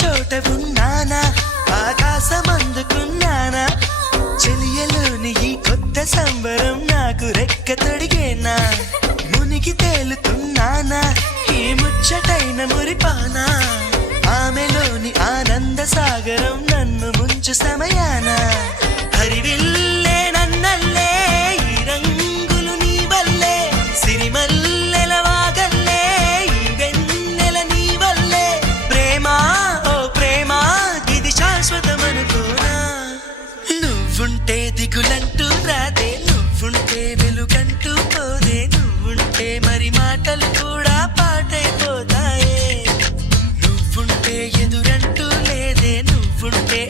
చోట ఉన్నానా ఆకాశం అందుకున్నానా చెలియలోని ఈ కొత్త సంబరం నాకు రెక్క తొడిగేనా మునిగి తేలుతున్నానా ఈ ముచ్చటైన మురిపానా ఆమెలోని ఆనంద సాగరం నన్ను ముంచు సమయాన హరివిల్లే నన్నల్లే ఈ రంగులు నీ వల్లే సిరిమల్లెల వాగల్లే ఈ వెన్నెల నీ వల్లే ప్రేమ ఓ ప్రేమ ఇది శాశ్వతమనుకోనా నువ్వుంటే దిగులంటూ రాదే నువ్వుంటే వెలుగంటూ పోదే నువ్వుంటే మరి మాటలు కూడా పాటైపోతాయే నువ్వుంటే ఎదురంటూ లేదే నువ్వుంటే